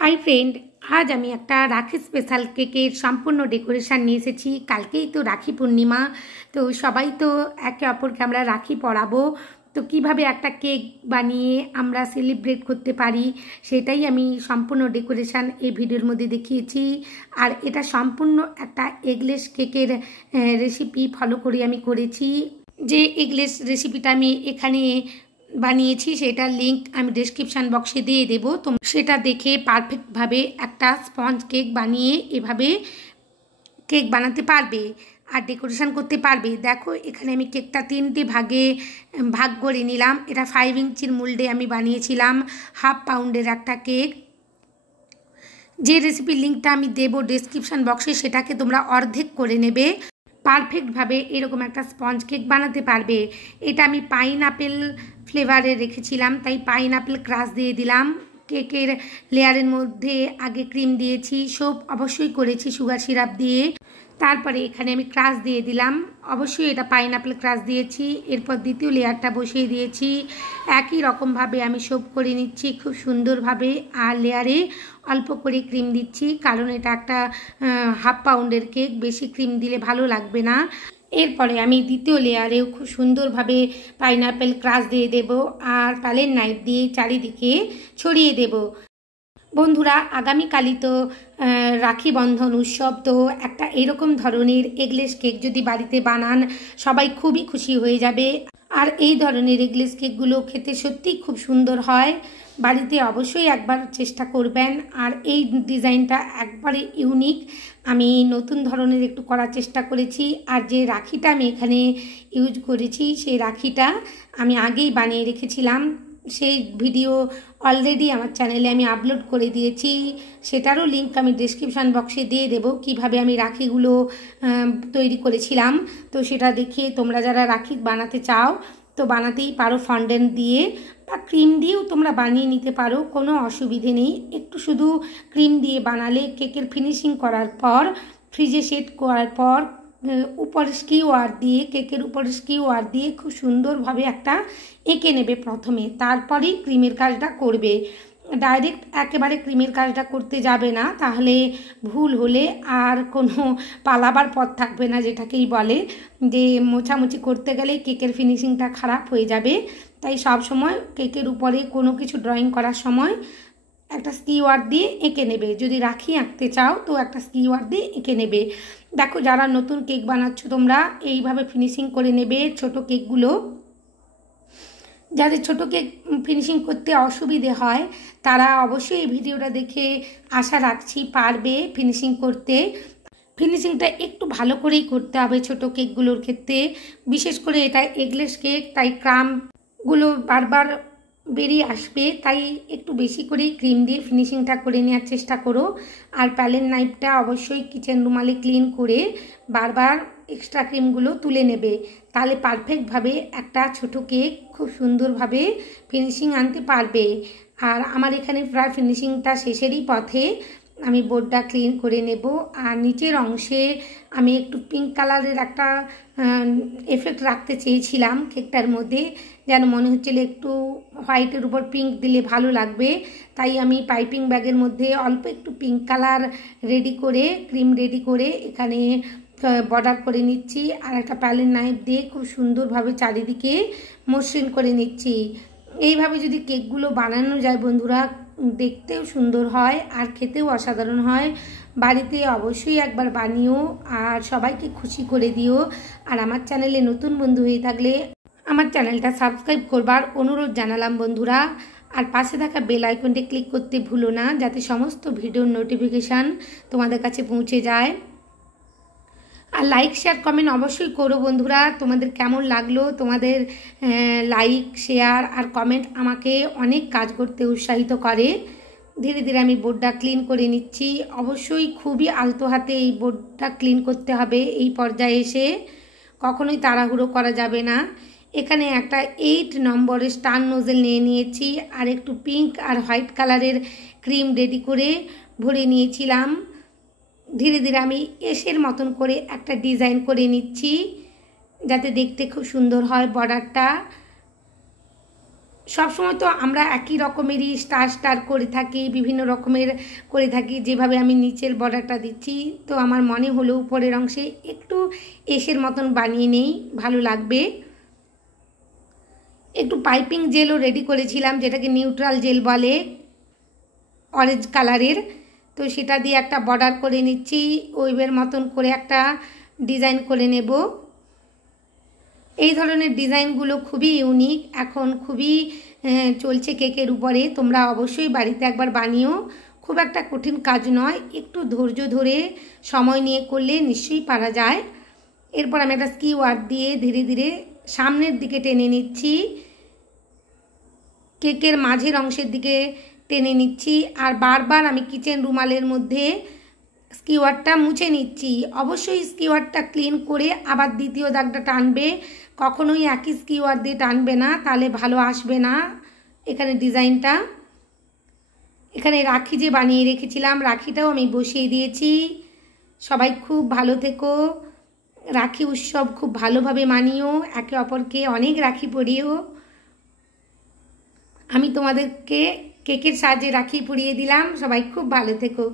High friend, आज আমি একটা রাখি স্পেশাল কেকের সম্পূর্ণ ডেকোরেশন নিয়ে এসেছি। কালকেই তো রাখি পূর্ণিমা, তো সবাই তো একে অপরকে আমরা রাখি পরাবো। তো কিভাবে একটা কেক বানিয়ে আমরা সেলিব্রেট করতে পারি সেটাই আমি সম্পূর্ণ ডেকোরেশন এই ভিডিওর মধ্যে দেখিয়েছি। আর এটা সম্পূর্ণ একটা এগলেস কেকের রেসিপি ফলো করে আমি করেছি। যে এগলেস রেসিপিটা আমি এখানে বানিয়েছি সেটার লিঙ্ক আমি ডেসক্রিপশন বক্সে দিয়ে দেব। তোমরা সেটা দেখে পারফেক্টভাবে একটা স্পঞ্জ কেক বানিয়ে এভাবে কেক বানাতে পারবে আর ডেকোরেশন করতে পারবে। দেখো এখানে আমি কেকটা 3টে ভাগে ভাগ করে নিলাম। এটা 5 ইঞ্চির মোল্ডে আমি বানিয়েছিলাম হাফ পাউন্ডের একটা কেক। যে রেসিপির লিঙ্কটা আমি দেব ডেসক্রিপশন বক্সে সেটাকে তোমরা অর্ধেক করে নেবে, পারফেক্টভাবে এরকম একটা স্পঞ্জ কেক বানাতে পারবে। এটা আমি পাইনঅ্যাপেল ফ্লেভারে রেখেছিলাম, তাই পাইনঅ্যাপেল ক্রাশ দিয়ে দিলাম। কেকের লেয়ারের মধ্যে আগে ক্রিম দিয়েছি, সব অবশ্যই করেছি সুগার সিরাপ দিয়ে। তারপরে এখানে আমি ক্রাশ দিয়ে দিলাম, অবশ্যই এটা পাইনঅ্যাপেল ক্রাশ দিয়েছি। এরপর দ্বিতীয় লেয়ারটা বসিয়ে দিয়েছি। একই রকমভাবে আমি সব করে নিচ্ছি খুব সুন্দরভাবে। আর লেয়ারে অল্প করে ক্রিম দিচ্ছি, কারণ এটা একটা হাফ পাউন্ডের কেক, বেশি ক্রিম দিলে ভালো লাগবে না। এরপরে আমি দ্বিতীয় লেয়ারেও খুব সুন্দরভাবে পাইনঅ্যাপেল ক্রাশ দিয়ে দেব আর প্যালেট নাইফ দিয়ে চারিদিকে ছড়িয়ে দেব। বন্ধুরা, আগামীকালই তো রাখি বন্ধন উৎসব, তো একটা এরকম ধরনের এগলেস কেক যদি বাড়িতে বানান সবাই খুবই খুশি হয়ে যাবে। আর এই ধরনের এগলেস কেকগুলো খেতে সত্যিই খুব সুন্দর হয়। বাড়িতে অবশ্যই একবার চেষ্টা করবেন। আর এই ডিজাইনটা একবারে ইউনিক, আমি নতুন ধরনের একটু করার চেষ্টা করেছি। আর যে রাখিটা আমি এখানে ইউজ করেছি সেই রাখিটা আমি আগেই বানিয়ে রেখেছিলাম, সেই ভিডিও অলরেডি আমার চ্যানেলে আমি আপলোড করে দিয়েছি। সেটারও লিঙ্ক আমি ডেসক্রিপশান বক্সে দিয়ে দেব, কিভাবে আমি রাখিগুলো তৈরি করেছিলাম। তো সেটা দেখে তোমরা যারা রাখি বানাতে চাও তো বানাতেই পারো, ফন্ডেন্ট দিয়ে বা ক্রিম দিয়েও তোমরা বানিয়ে নিতে পারো, কোনো অসুবিধে নেই। একটু শুধু ক্রিম দিয়ে বানালে কেকের ফিনিশিং করার পর ফ্রিজে সেট করার পর উপরে স্কিওয়ার দিয়ে, কেকের উপরে স্কিওয়ার দিয়ে খুব সুন্দরভাবে একটা এঁকে নেবে প্রথমে, তারপরেই ক্রিমের কাজটা করবে। ডাইরেক্ট একেবারে ক্রিমের কাজটা করতে যাবে না, তাহলে ভুল হলে আর কোনো পালাবার পথ থাকবে না, যেটাকেই বলে যে মোছামুছি করতে গেলে কেকের ফিনিশিংটা খারাপ হয়ে যাবে। তাই সব সময় কেকের উপরে কোনো কিছু ড্রয়িং করার সময় একটা স্কিওয়ার দিয়ে এঁকে নেবে। যদি রাখি আঁকতে চাও তো একটা স্কিওয়ার দিয়ে এঁকে নেবে। দেখো, যারা নতুন কেক বানাচ্ছ তোমরা এইভাবে ফিনিশিং করে নেবে ছোট কেকগুলো। যাদের ছোট কেক ফিনিশিং করতে অসুবিধে হয় তারা অবশ্যই এই ভিডিওটা দেখে আশা রাখছি পারবে ফিনিশিং করতে। ফিনিশিংটা একটু ভালো করেই করতে হবে ছোট কেকগুলোর ক্ষেত্রে, বিশেষ করে এটা এগলেস কেক, তাই ক্রামগুলো বারবার বেরিয়ে আসবে, তাই একটু বেশি করেই ক্রিম দিয়ে ফিনিশিংটা করে নেওয়ার চেষ্টা করো। আর প্যালেট নাইফটা অবশ্যই কিচেন রুমালে ক্লিন করে বারবার এক্সট্রা ক্রিমগুলো তুলে নেবে, তাহলে পারফেক্টভাবে একটা ছোট কেক খুব সুন্দরভাবে ফিনিশিং আনতে পারবে। আর আমার এখানে প্রায় ফিনিশিংটা শেষেরই পথে, আমি বোর্ডটা ক্লিন করে নেব। আর নিচের অংশে আমি একটু পিঙ্ক কালারের একটা এফেক্ট রাখতে চেয়েছিলাম কেকটার মধ্যে, যেন মনে হচ্ছিল একটু হোয়াইটের উপর পিঙ্ক দিলে ভালো লাগবে। তাই আমি পাইপিং ব্যাগের মধ্যে অল্প একটু পিঙ্ক কালার রেডি করে, ক্রিম রেডি করে এখানে বর্ডার করে নিচ্ছি। আর একটা প্যালেট নাইফ দিয়ে খুব সুন্দরভাবে চারিদিকে মসৃণ করে নিচ্ছি। এইভাবে যদি কেকগুলো বানানো যায় বন্ধুরা, দেখতেও সুন্দর হয় আর খেতেও অসাধারণ হয়। বাড়িতে অবশ্যই একবার বানিও আর সবাইকে খুশি করে দিও। আর আমার চ্যানেলে নতুন বন্ধু হয়ে থাকলে আমার চ্যানেলটা সাবস্ক্রাইব করবার অনুরোধ জানালাম বন্ধুরা। আর পাশে থাকা বেল আইকনটি ক্লিক করতে ভুলো না, যাতে সমস্ত ভিডিওর নোটিফিকেশান তোমাদের কাছে পৌঁছে যায়। আর লাইক শেয়ার কমেন্ট অবশ্যই করো বন্ধুরা, তোমাদের কেমন লাগলো। তোমাদের লাইক শেয়ার আর কমেন্ট আমাকে অনেক কাজ করতে উৎসাহিত করে। ধীরে ধীরে আমি বোর্ডটা ক্লিন করে নিচ্ছি। অবশ্যই খুবই আলতো হাতে এই বোর্ডটা ক্লিন করতে হবে। এই পর্যায়ে এসে কখনোই তাড়াহুড়ো করা যাবে না। এখানে একটা 8 নম্বরের স্টার নোজেল নিয়ে নিয়েছি আর একটু পিঙ্ক আর হোয়াইট কালারের ক্রিম রেডি করে ভরে নিয়েছিলাম। ধীরে ধীরে আমি এসের মতন করে একটা ডিজাইন করে নিচ্ছি, যাতে দেখতে খুব সুন্দর হয় বর্ডারটা। সবসময় তো আমরা একই রকমেরই স্টার স্টার করে থাকি, বিভিন্ন রকমের করে থাকি, যেভাবে আমি নিচের বর্ডারটা দিচ্ছি। তো আমার মনে হলো উপরের অংশে একটু এসের মতন বানিয়ে নেই, ভালো লাগবে। একটু পাইপিং জেলও রেডি করেছিলাম, যেটাকে নিউট্রাল জেল বলে, অরেঞ্জ কালারের। তো সেটা দিয়ে একটা বর্ডার করে নিচ্ছি, ওয়েভের মতন করে একটা ডিজাইন করে নেব। এই ধরনের ডিজাইনগুলো খুবই ইউনিক, এখন খুবই চলছে কেকের উপরে। তোমরা অবশ্যই বাড়িতে একবার বানিও, খুব একটা কঠিন কাজ নয়, একটু ধৈর্য ধরে সময় নিয়ে করলে নিশ্চয়ই পারা যায়। এরপর আমি একটা স্কিওয়ার দিয়ে ধীরে ধীরে সামনের দিকে টেনে নিচ্ছি, কেকের মাঝের অংশের দিকে টেনে নিচ্ছি। আর বারবার আমি কিচেন রুমালের মধ্যে স্কিওয়ারটা মুছে নিচ্ছি। অবশ্যই স্কিওয়ারটা ক্লিন করে আবার দ্বিতীয় দাগটা টানবে, কখনোই একই স্কিওয়ার দিয়ে টানবে না, তাহলে ভালো আসবে না এখানে ডিজাইনটা। এখানে রাখি যে বানিয়ে রেখেছিলাম, রাখিটাও আমি বসিয়ে দিয়েছি। সবাই খুব ভালো থেকো, রাখি উৎসব খুব ভালোভাবে মানিও, একে অপরকে অনেক রাখি পরিও। আমি তোমাদেরকে কেকের সাহায্যে রাখি পরিয়ে দিলাম, সবাই খুব ভালো থেকো।